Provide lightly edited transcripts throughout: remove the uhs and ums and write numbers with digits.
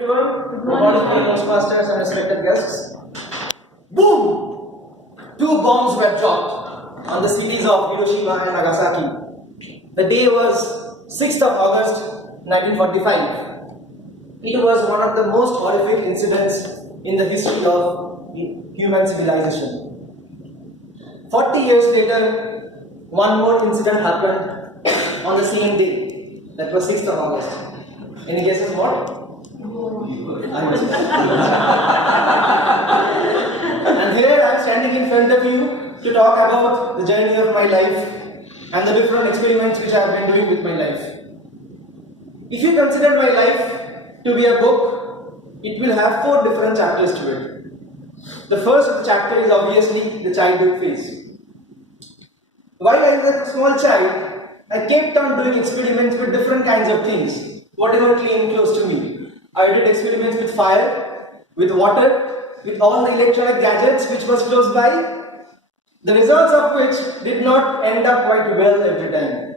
Everyone, good morning, Toastmasters and respected guests. Boom! Two bombs were dropped on the cities of Hiroshima and Nagasaki. The day was 6th of August 1945. It was one of the most horrific incidents in the history of human civilization. 40 years later, one more incident happened on the same day. That was 6th of August. Any guesses what? And here I am standing in front of you to talk about the journey of my life and the different experiments which I have been doing with my life. If you consider my life to be a book, it will have 4 different chapters to it. The first chapter is obviously the childhood phase. While I was a small child, I kept on doing experiments with different kinds of things, whatever came close to me. I did experiments with fire, with water, with all the electronic gadgets which was close by, the results of which did not end up quite well every time.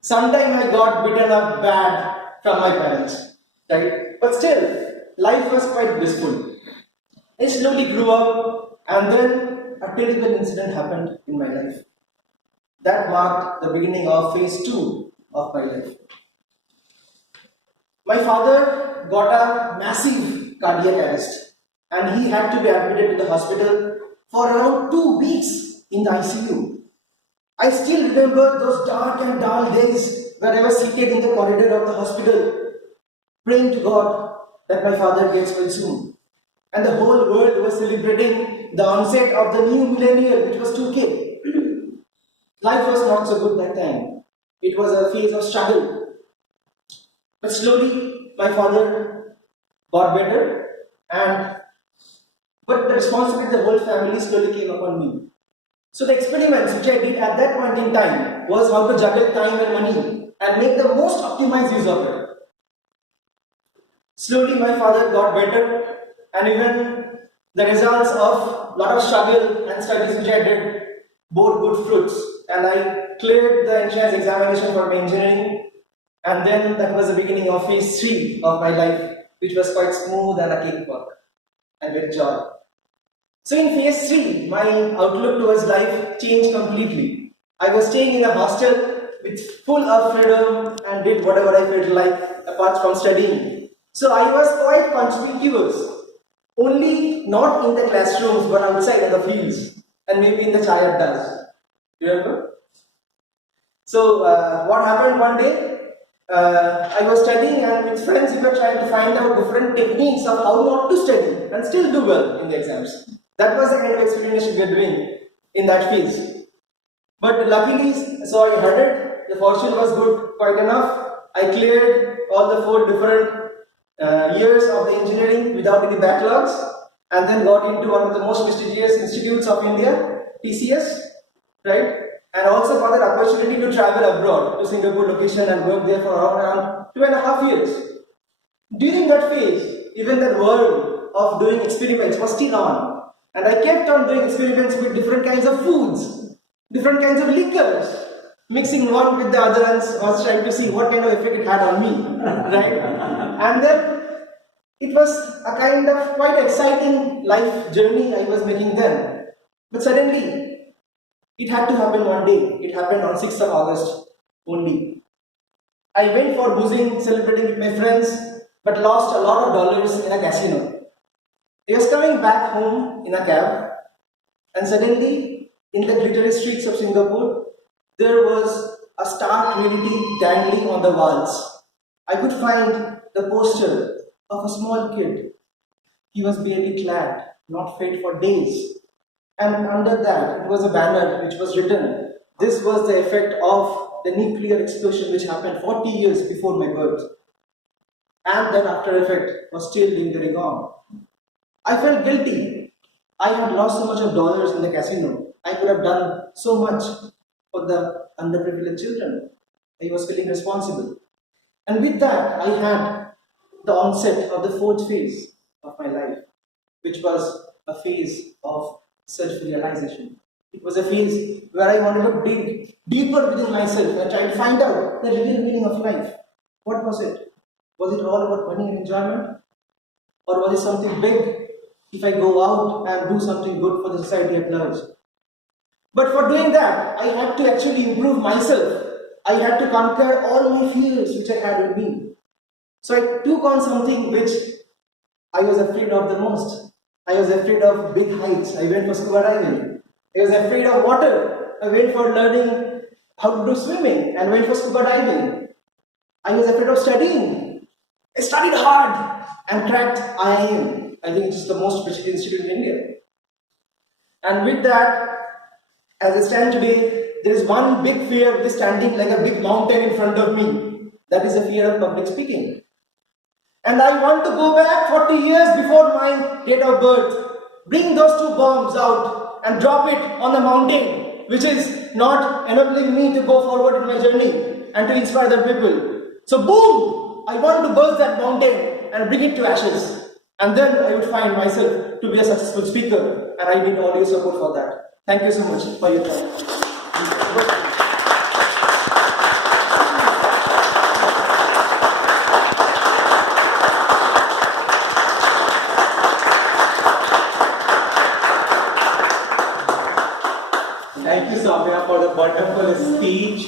Sometimes I got beaten up bad from my parents, right? But still, life was quite blissful. I slowly grew up and then a terrible incident happened in my life. That marked the beginning of phase 2 of my life. My father got a massive cardiac arrest and he had to be admitted to the hospital for around 2 weeks in the ICU. I still remember those dark and dull days where I was seated in the corridor of the hospital praying to God that my father gets well soon. And the whole world was celebrating the onset of the new millennium, which was 2K. Life was not so good that time. It was a phase of struggle. But slowly, my father got better, but the responsibility of the whole family slowly came upon me. So the experiments which I did at that point in time was how to juggle time and money and make the most optimized use of it. Slowly, my father got better, and even the results of a lot of struggle and studies which I did bore good fruits, and I cleared the entrance examination for my engineering. And then that was the beginning of phase 3 of my life, which was quite smooth and a cakewalk and with joy. So in phase 3, my outlook towards life changed completely. I was staying in a hostel with full of freedom and did whatever I felt like apart from studying. So I was quite conspicuous, only not in the classrooms but outside in the fields and maybe in the chai addas. Remember? So what happened one day? I was studying and with friends we were trying to find out different techniques of how not to study and still do well in the exams. That was the kind of experimentation we were doing in that phase. But luckily, so I heard it, the fortune was good quite enough. I cleared all the 4 different years of the engineering without any backlogs and then got into one of the most prestigious institutes of India, TCS, right? And also got an opportunity to travel abroad to Singapore location and work there for around 2.5 years. During that phase, even that world of doing experiments was still on. And I kept on doing experiments with different kinds of foods, different kinds of liquors, mixing one with the other and was trying to see what kind of effect it had on me, right? And then it was a kind of quite exciting life journey I was making then. But suddenly, it had to happen one day. It happened on 6th of August only. I went for boozing, celebrating with my friends, but lost a lot of dollars in a casino. I was coming back home in a cab, and suddenly, in the glittery streets of Singapore, there was a stark reality dangling on the walls. I could find the poster of a small kid. He was barely clad, not fed for days. And under that, it was a banner which was written, "This was the effect of the nuclear explosion which happened 40 years before my birth." And that after effect was still lingering on. I felt guilty. I had lost so much of dollars in the casino. I could have done so much for the underprivileged children. I was feeling responsible. And with that, I had the onset of the 4th phase of my life, which was a phase of self-realization. It was a phase where I wanted to dig deeper within myself and try to find out the real meaning of life. What was it? Was it all about money and enjoyment? or was it something big if I go out and do something good for the society at large? But for doing that, I had to actually improve myself. I had to conquer all my fears which I had in me. So I took on something which I was afraid of the most. I was afraid of big heights. I went for scuba diving. I was afraid of water. I went for learning how to do swimming and went for scuba diving. I was afraid of studying. I studied hard and cracked IIM. I think it's the most prestigious institute in India. And with that, as I stand today, there is one big fear which is standing like a big mountain in front of me. That is the fear of public speaking. And I want to go back 40 years before my date of birth, bring those two bombs out and drop it on the mountain, which is not enabling me to go forward in my journey and to inspire the people. So boom! I want to burst that mountain and bring it to ashes. And then I would find myself to be a successful speaker, and I need all your support for that. Thank you so much for your time. Thank you, Soumya, for the wonderful speech.